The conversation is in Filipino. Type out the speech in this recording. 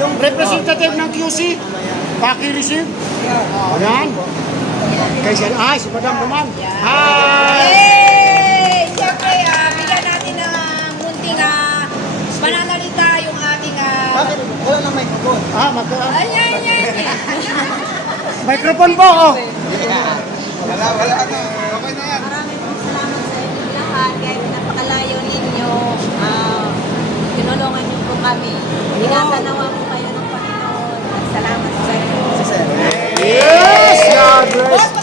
Yung representative ng QC, paki-receive. Ayan. Kay siya, si Madam naman. Hi! Yay! Siyempre, bigyan natin ng munting pananalita yung ating... Bakit? Wala nang microphone. Ayan. Microphone po, oh. Wala na. Okay na yan. Maraming salamat sa inyo lahat. Kahit napakalayo ninyo, tinulungan niyo po kami. Pinapanawa po kayo ng Panginoon. At salamat sa inyo. Yes! God bless.